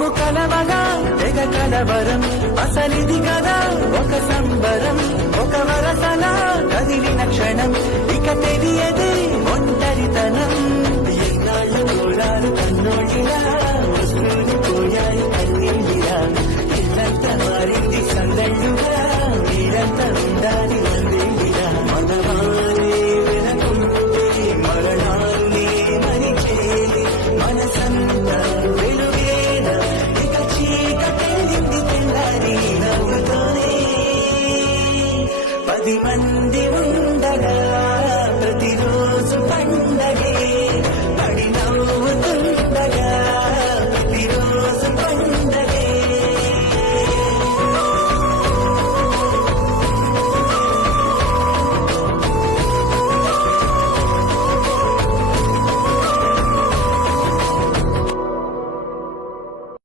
మేము కలవగా తెగ కలవరం అసలిది కదా ఒక సంబరం ఒక వరసలా కదిలిన క్షణం ఇక తెలియదే ఒంటరితనం ఎన్నాళ్ళు కోడాలు కన్నోడిలా వస్తూని పోయాయి కన్నీళ్ళిరా ఇల్లంతా మారింది సందళ్ళుగా మీరంతా ఉండాలి అందేళ్ళిరా మనవారే వెనకుంటే మరణాలే మరిచేది మనసంతా వెలుగేన ఇక చీకటెళ్ళింది తెల్లారి నవ్వుతోనే 10 మంది